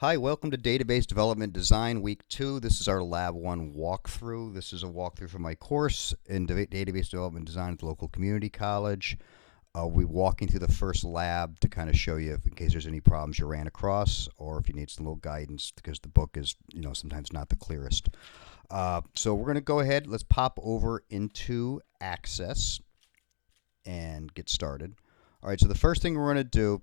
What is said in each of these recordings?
Hi, welcome to Database Development Design Week 2. This is our Lab 1 walkthrough. This is a walkthrough for my course in Database Development Design at the local community college. We'll be walking through the first lab to kind of show you in case there's any problems you ran across or if you need some little guidance because the book is, sometimes not the clearest. So we're going to go ahead. Let's pop over into Access and get started. All right, so the first thing we're going to do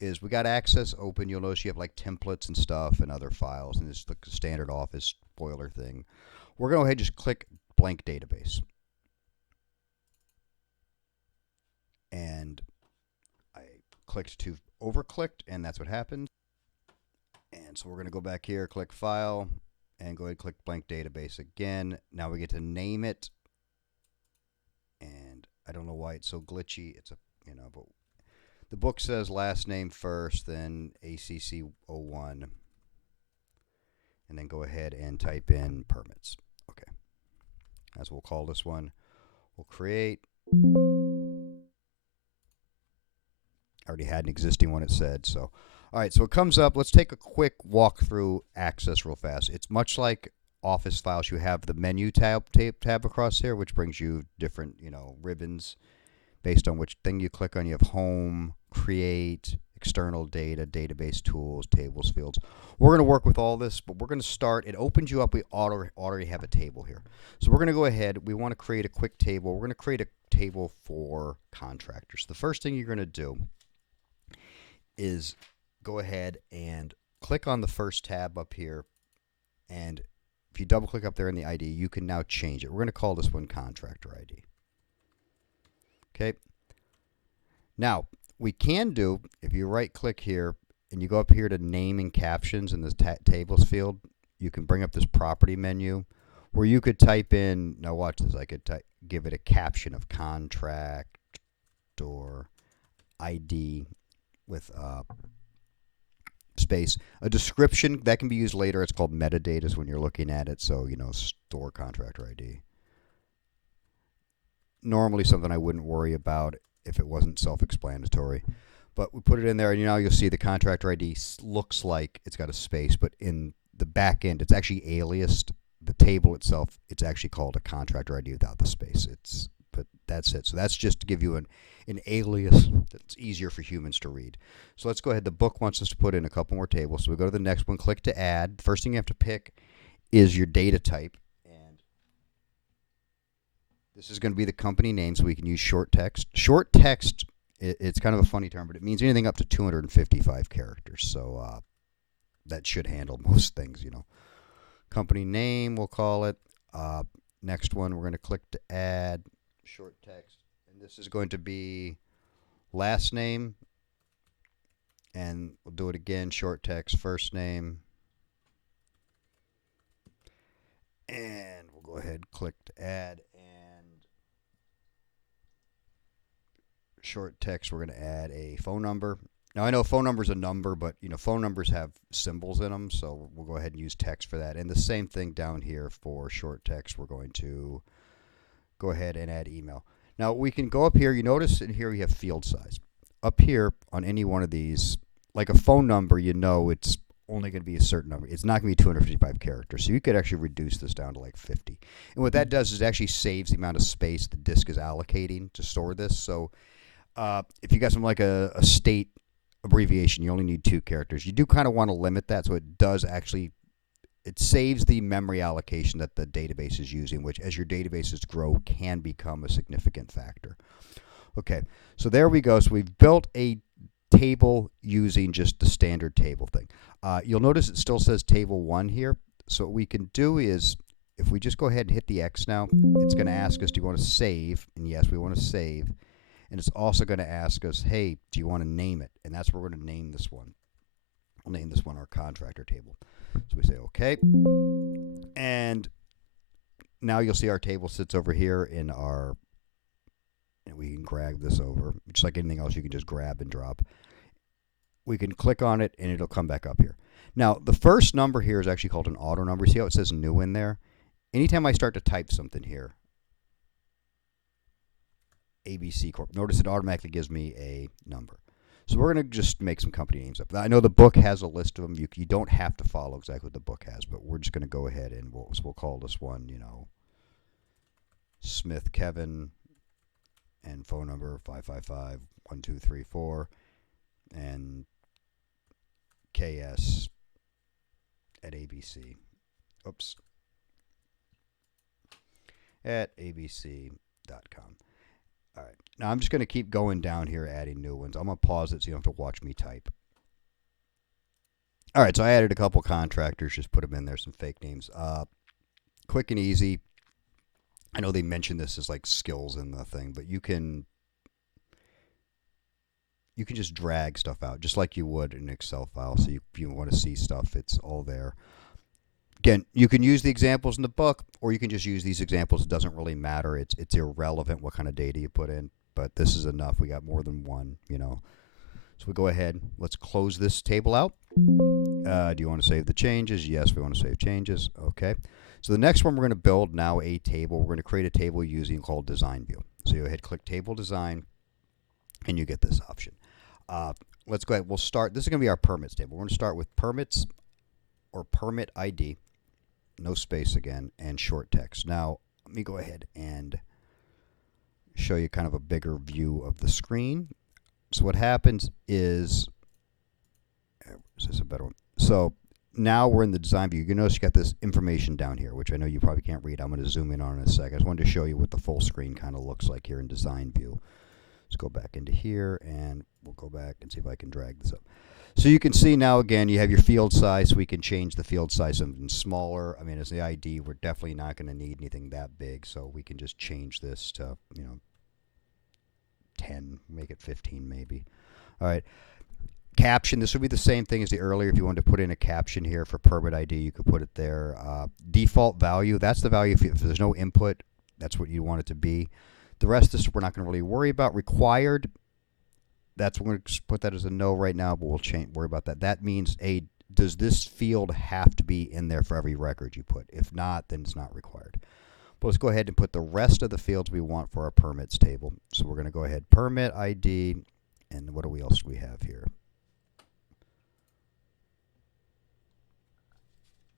is we got Access open. You'll notice you have like templates and stuff and other files, and it's the standard Office spoiler thing. We're going to go ahead and just click blank database. And I clicked to overclicked, and that's what happened. And so we're going to go back here, click File, and go ahead and click blank database again. Now we get to name it. And I don't know why it's so glitchy. It's but the book says last name first, then ACC01, and then go ahead and type in permits. Okay, that's what we'll call this one. We'll create. I already had an existing one, it said. So, all right, so it comes up. Let's take a quick walk through Access real fast. It's much like Office files. You have the menu tab across here, which brings you different, ribbons based on which thing you click on. You have Home, Create, External Data, Database Tools, Tables, Fields. We're going to work with all this, but we're going to start. It opens you up. We already have a table here. So we're going to go ahead. We want to create a quick table. We're going to create a table for contractors. The first thing you're going to do is go ahead and click on the first tab up here. And if you double click up there in the ID, you can now change it. We're going to call this one Contractor ID. Okay. Now, we can do, if you right click here and you go up here to name and captions in the tables field, you can bring up this property menu where you could type in, now watch this, I could give it a caption of contract or ID with space. A description that can be used later. It's called metadata when you're looking at it. So, store contractor ID. Normally something I wouldn't worry about if it wasn't self-explanatory. But we put it in there, and now you'll see the contractor ID looks like it's got a space, but in the back end, it's actually aliased. The table itself, it's actually called a contractor ID without the space. But that's it. So that's just to give you an alias that's easier for humans to read. So let's go ahead. The book wants us to put in a couple more tables. So we go to the next one, click to add. First thing you have to pick is your data type. This is going to be the company name, so we can use short text. Short text, it's kind of a funny term, but it means anything up to 255 characters. So that should handle most things, Company name, we'll call it. Next one, we're going to click to add short text. And this is going to be last name. And we'll do it again, short text, first name. And we'll go ahead, click to add. Short text, we're going to add a phone number. Now, I know phone number is a number, but, phone numbers have symbols in them, so we'll go ahead and use text for that. And the same thing down here for short text, we're going to go ahead and add email. Now, we can go up here. You notice in here we have field size. Up here on any one of these, like a phone number, it's only going to be a certain number. It's not going to be 255 characters, so you could actually reduce this down to like 50. And what that does is it actually saves the amount of space the disk is allocating to store this. So if you got something like a state abbreviation, you only need 2 characters. You do kind of want to limit that, so it saves the memory allocation that the database is using, which as your databases grow can become a significant factor. Okay, so there we go. So we've built a table using just the standard table thing. You'll notice it still says table 1 here. So what we can do is, if we just go ahead and hit the X now, it's going to ask us, do you want to save? And yes, we want to save. And it's also going to ask us, hey, do you want to name it? And that's where we're going to name this one. We'll name this one our contractor table. So we say OK. And now you'll see our table sits over here in our, and we can grab this over. Just like anything else, you can just grab and drop. We can click on it, and it'll come back up here. Now, the first number here is actually called an auto number. See how it says new in there? Anytime I start to type something here, ABC Corp. Notice it automatically gives me a number. So we're going to just make some company names up. I know the book has a list of them. You don't have to follow exactly what the book has, but we're just going to go ahead and we'll call this one, Smith Kevin, and phone number 555-1234, and KS at ABC. Oops. At abc.com. All right. Now I'm just going to keep going down here, adding new ones. I'm going to pause it so you don't have to watch me type. All right. So I added a couple contractors, just put them in there, some fake names. Quick and easy. I know they mentioned this as like skills in the thing, but you can just drag stuff out just like you would in an Excel file. So if you want to see stuff, it's all there. Again, you can use the examples in the book, or you can just use these examples. It doesn't really matter. It's irrelevant what kind of data you put in, but this is enough. We got more than one, So we go ahead. Let's close this table out. Do you want to save the changes? Yes, we want to save changes. Okay. So the next one we're going to build now a table. We're going to create a table using called Design View. So you go ahead, click Table Design, and you get this option. Let's go ahead. We'll start. This is going to be our permits table. We're going to start with permits or permit ID. No space again, and short text. Now, let me go ahead and show you kind of a bigger view of the screen. So what happens is this a better one? So now we're in the design view. You can notice you got this information down here, which I know you probably can't read. I'm going to zoom in on it in a second. I just wanted to show you what the full screen kind of looks like here in design view. Let's go back into here, and we'll go back and see if I can drag this up. So you can see now, again, you have your field size. So we can change the field size something smaller. I mean, as the ID, we're definitely not going to need anything that big. So we can just change this to, 10, make it 15 maybe. All right. Caption, this would be the same thing as the earlier. If you wanted to put in a caption here for permit ID, you could put it there. Default value, that's the value. If there's no input, that's what you want it to be. The rest of this we're not going to really worry about. Required, we're going to put that as a no right now, but we'll worry about that. That means, does this field have to be in there for every record you put? If not, then it's not required. But let's go ahead and put the rest of the fields we want for our permits table. So we're going to go ahead, permit ID, and what else do we have here?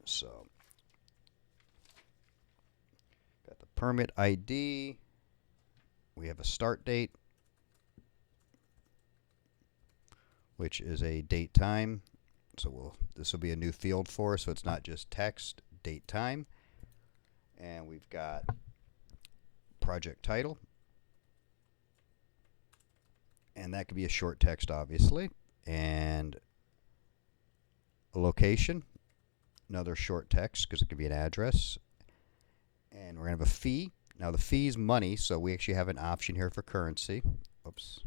So, got the permit ID. We have a start date, which is a date time. So this will be a new field for us, so it's not just text, date time. And we've got project title. And that could be a short text, obviously. And a location, another short text, because it could be an address. And we're going to have a fee. Now the fee is money, so we actually have an option here for currency. Oops.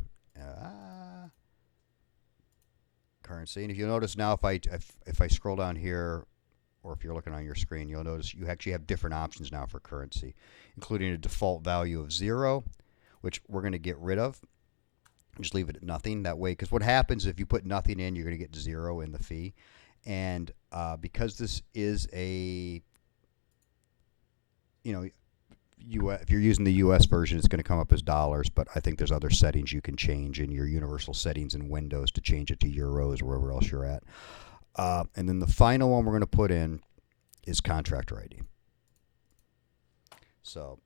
Currency. And if you'll notice now, if I scroll down here, or if you're looking on your screen, you'll notice you actually have different options now for currency, including a default value of 0, which we're going to get rid of. Just leave it at nothing that way, because what happens if you put nothing in, you're going to get 0 in the fee. And because this is a, if you're using the US version, it's going to come up as dollars, but I think there's other settings you can change in your universal settings in Windows to change it to euros, wherever else you're at. And then the final one we're going to put in is contractor ID. So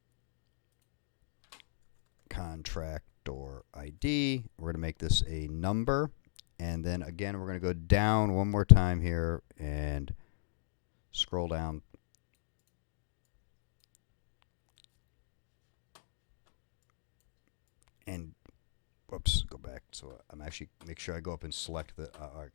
contractor ID, we're going to make this a number. And then again, we're going to go down one more time here and scroll down. And whoops, go back. So I'm actually make sure I go up and select the.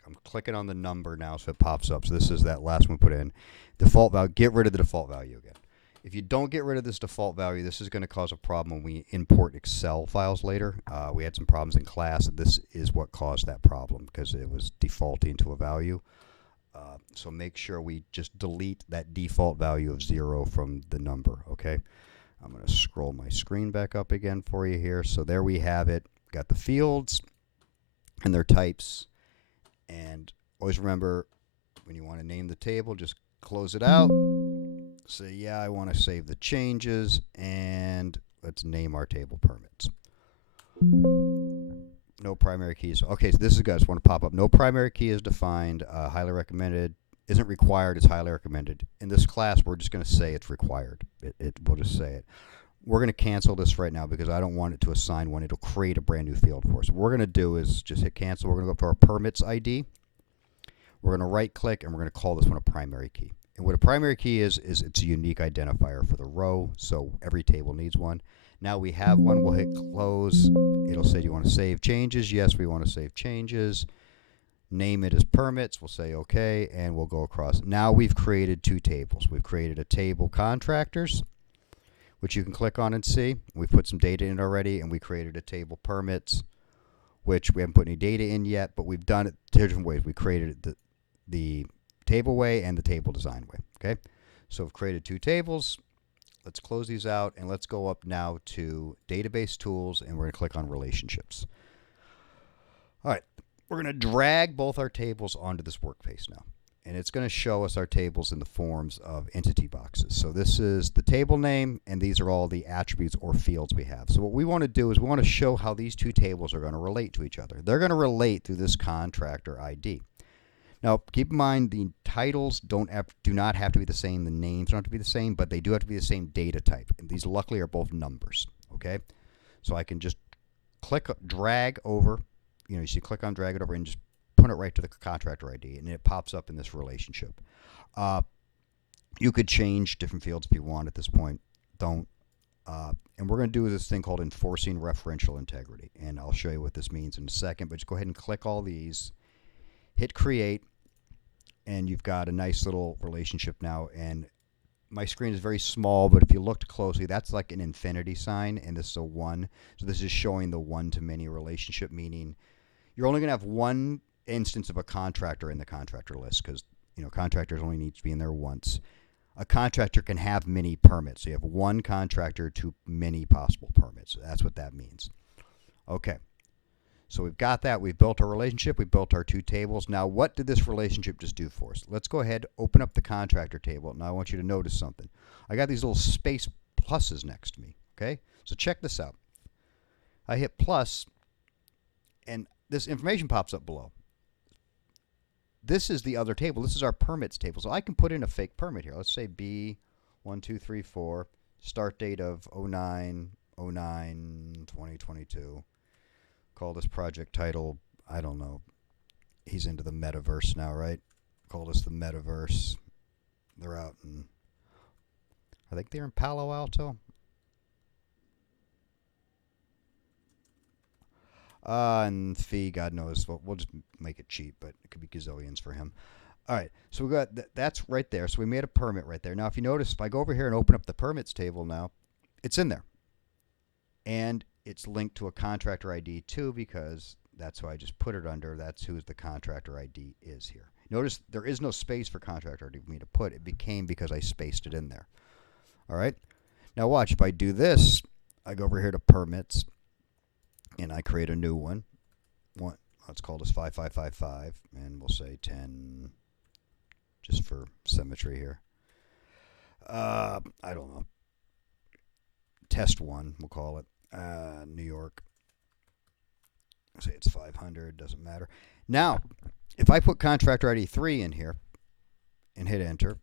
I'm clicking on the number now, so it pops up. So this is that last one we put in. Default value. Get rid of the default value again. If you don't get rid of this default value, this is going to cause a problem when we import Excel files later. We had some problems in class. This is what caused that problem because it was defaulting to a value. So make sure we just delete that default value of 0 from the number. Okay. I'm going to scroll my screen back up again for you here. So there we have it. Got the fields and their types. And always remember, when you want to name the table, just close it out. Say, yeah, I want to save the changes. And let's name our table permits. No primary keys. Okay, so this is good. I just want to pop up. No primary key is defined. Highly recommended. Isn't required. It's highly recommended. In this class, we're just going to say it's required. We'll just say it. We're going to cancel this right now because I don't want it to assign one. It'll create a brand new field for us. What we're going to do is just hit cancel. We're going to go up to our permits ID. We're going to right click and we're going to call this one a primary key. And what a primary key is it's a unique identifier for the row. So every table needs one. Now we have one. We'll hit close. It'll say, do you want to save changes? Yes, we want to save changes. Name it as permits. We'll say OK, and we'll go across. Now we've created two tables. We've created a table contractors, which you can click on and see. We've put some data in already, and we created a table permits, which we haven't put any data in yet, but we've done it two different ways. We created the table way and the table design way. Okay, so we've created two tables. Let's close these out, and let's go up now to database tools, and we're going to click on relationships. All right, we're going to drag both our tables onto this workspace now, and it's going to show us our tables in the forms of entity boxes. So this is the table name, and these are all the attributes or fields we have. So what we want to do is we want to show how these two tables are going to relate to each other. They're going to relate through this contractor ID. Now, keep in mind the titles do not have to be the same. The names don't have to be the same, but they do have to be the same data type. And these, luckily, are both numbers. Okay, so I can just drag over. You see, click on, drag it over, and just put it right to the contractor ID, and it pops up in this relationship. You could change different fields if you want at this point. Don't. And we're going to do this thing called enforcing referential integrity, and I'll show you what this means in a second. But just go ahead and click all these, hit create. And you've got a nice little relationship now. And my screen is very small, but if you looked closely, that's like an infinity sign, and this is a 1. So this is showing the one-to-many relationship, meaning you're only going to have one instance of a contractor in the contractor list because contractors only need to be in there once. A contractor can have many permits. So you have one contractor to many possible permits. That's what that means. Okay. So we've got that. We've built our relationship. We built our two tables. Now, what did this relationship just do for us? Let's go ahead, open up the contractor table. Now, I want you to notice something. I got these little space pluses next to me. Okay? So check this out. I hit plus, and this information pops up below. This is the other table. This is our permits table. So I can put in a fake permit here. Let's say B1234, start date of 09/09/2022. Call this project title, I don't know. He's into the metaverse now, right? Call this the metaverse. They're out in, I think they're in Palo Alto. And fee, God knows. We'll just make it cheap, but it could be gazillions for him. All right, so we got that's right there. So we made a permit right there. Now, if you notice, if I go over here and open up the permits table now, it's in there. And it's linked to a contractor ID too because that's who I just put it under. That's who the contractor ID is here. Notice there is no space for contractor ID for me to put. It became because I spaced it in there. All right. Now watch. If I do this, I go over here to permits, and I create a new one. Let's call this 5555, and we'll say 10, just for symmetry here. I don't know. Test 1, we'll call it. New York. Say it's 500, doesn't matter. Now, if I put contractor ID 3 in here and hit enter,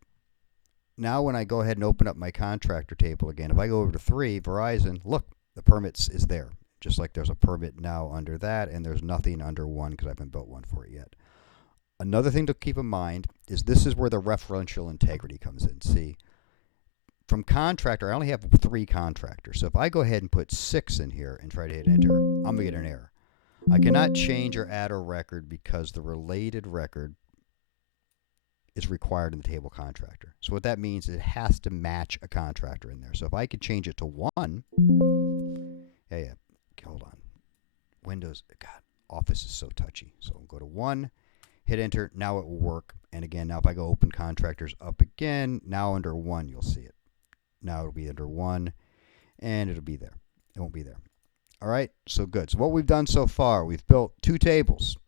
now when I go ahead and open up my contractor table again, if I go over to 3, Verizon, look, the permits is there. Just like there's a permit now under that, and there's nothing under 1 because I haven't built one for it yet. Another thing to keep in mind is this is where the referential integrity comes in. See, from contractor, I only have 3 contractors. So if I go ahead and put 6 in here and try to hit enter, I'm going to get an error. I cannot change or add a record because the related record is required in the table contractor. So what that means is it has to match a contractor in there. So if I could change it to 1, hold on. Windows, God, Office is so touchy. So I'll go to 1, hit enter, now it will work. And again, now if I go open contractors up again, now under 1 you'll see it. Now it'll be under 1, and it'll be there. It won't be there. All right, so good. So what we've done so far, we've built 2 tables.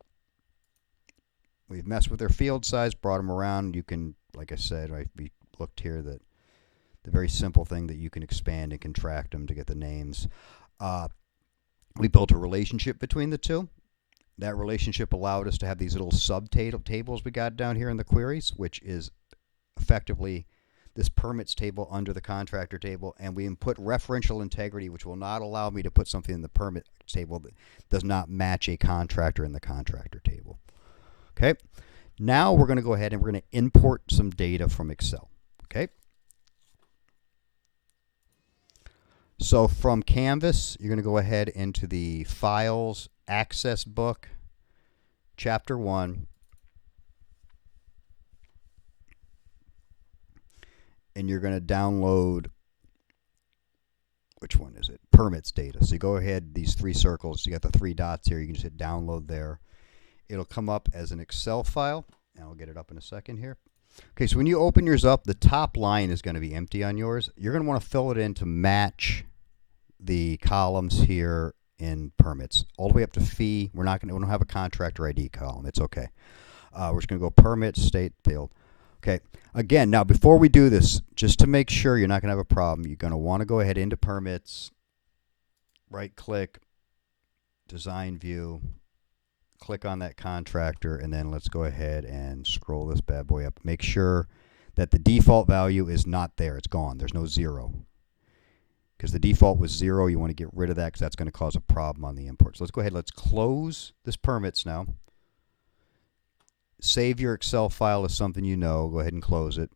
We've messed with their field size, brought them around. You can, like I said, we looked here that the very simple thing that you can expand and contract them to get the names. We built a relationship between the two. That relationship allowed us to have these little tables we got down here in the queries, which is effectively this permits table under the contractor table, and we input referential integrity, which will not allow me to put something in the permit table that does not match a contractor in the contractor table. Okay, now we're going to go ahead and we're going to import some data from Excel. Okay, so from Canvas, you're going to go ahead into the Files, Access Book, Chapter 1, and you're going to download, which one is it? Permits data. So you go ahead, these three circles, you got the three dots here, you can just hit download there. It'll come up as an Excel file, and I'll get it up in a second here. Okay, so when you open yours up, the top line is going to be empty on yours. You're going to want to fill it in to match the columns here in permits. All the way up to fee. We don't have a contractor ID column. It's okay. We're just going to go permits, state, field. Okay, again, now before we do this, just to make sure you're not going to have a problem, you're going to want to go ahead into permits, right-click, design view, click on that contractor, and then let's go ahead and scroll this bad boy up. Make sure that the default value is not there. It's gone. There's no 0. Because the default was 0, you want to get rid of that because that's going to cause a problem on the import. So let's go ahead, let's close this permits now. Save your Excel file as something you know. Go ahead and close it.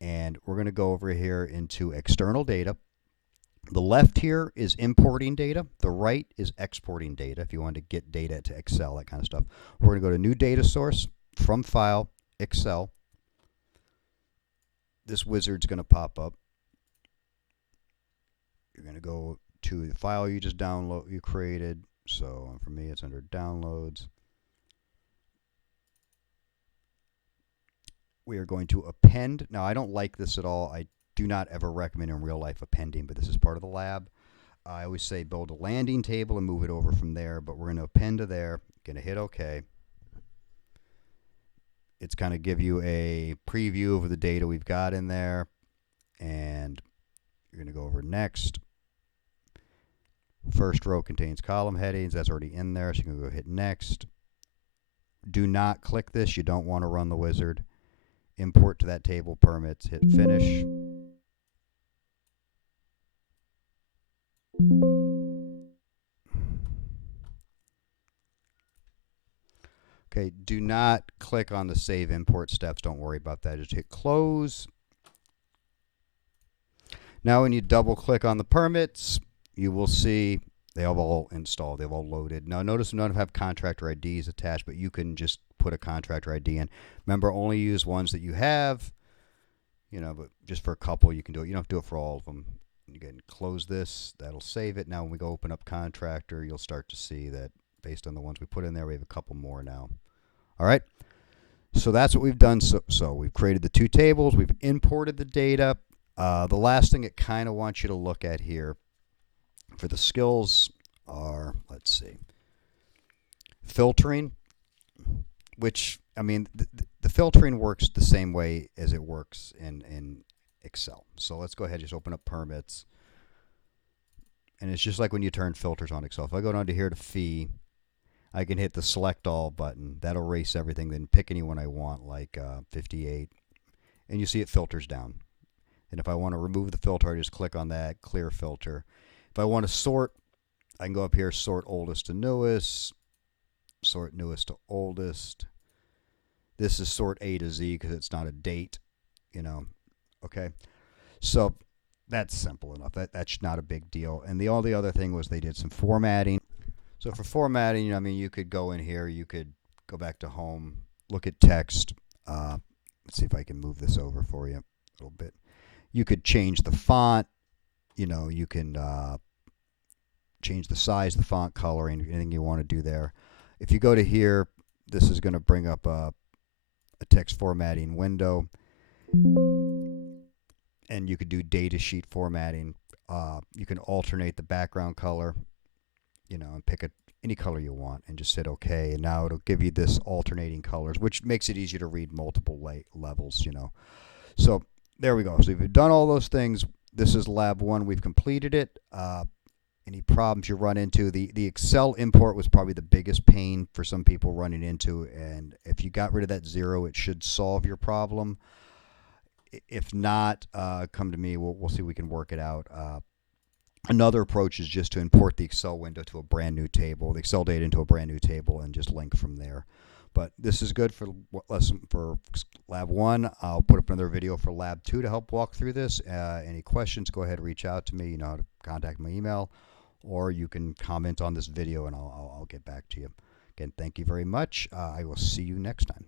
And we're going to go over here into external data. The left here is importing data. The right is exporting data if you want to get data to Excel, that kind of stuff. We're going to go to new data source, from file, Excel. This wizard's going to pop up. You're going to go to the file you just created. So for me, it's under downloads. We are going to append. Now, I don't like this at all. I do not ever recommend in real life appending, but this is part of the lab. I always say build a landing table and move it over from there, but we're going to append to there. Going to hit OK. It's going to give you a preview of the data we've got in there, and you're going to go over next. First row contains column headings. That's already in there, so you can go hit next. Do not click this. You don't want to run the wizard. Import to that table, permits, hit finish. Okay, do not click on the save import steps. Don't worry about that. Just hit close. Now when you double click on the permits, you will see they have all installed. They've all loaded. Now notice none have contractor IDs attached, but you can just put a contractor ID in. Remember, only use ones that you have. You know, but just for a couple you can do it. You don't have to do it for all of them. Again, close this. That'll save it. Now when we go open up contractor, you'll start to see that based on the ones we put in there, we have a couple more now. All right. So that's what we've done. So we've created the two tables. We've imported the data. The last thing it kind of wants you to look at here for the skills are, let's see, filtering, which, I mean, the filtering works the same way as it works in Excel. So let's go ahead and just open up permits. And it's just like when you turn filters on Excel. If I go down to here to fee, I can hit the select all button. That'll erase everything, then pick any one I want, like 58. And you see it filters down. And if I want to remove the filter, I just click on that, clear filter. If I want to sort, I can go up here, sort oldest to newest, sort newest to oldest. This is sort A to Z because it's not a date, you know. Okay, so that's simple enough. That's not a big deal. And the only other thing was they did some formatting. So for formatting, I mean, you could go in here, you could go back to home, look at text. Let's see if I can move this over for you a little bit. You could change the font. You know, you can change the size, the font coloring, anything you want to do there. If you go to here, this is going to bring up a text formatting window. And you could do data sheet formatting. You can alternate the background color, you know, and pick any color you want and just hit OK. And now it'll give you this alternating colors, which makes it easier to read multiple levels, you know. So there we go. So if you've done all those things, this is lab 1. We've completed it. any problems you run into. The Excel import was probably the biggest pain for some people running into, and if you got rid of that 0, it should solve your problem. If not, come to me. We'll see if we can work it out. Another approach is just to import the Excel window to a brand new table, the Excel data into a brand new table, and just link from there. But this is good for Lab 1. I'll put up another video for Lab 2 to help walk through this. Any questions, go ahead and reach out to me. You know how to contact my email, or you can comment on this video and I'll get back to you. Again, thank you very much. I will see you next time.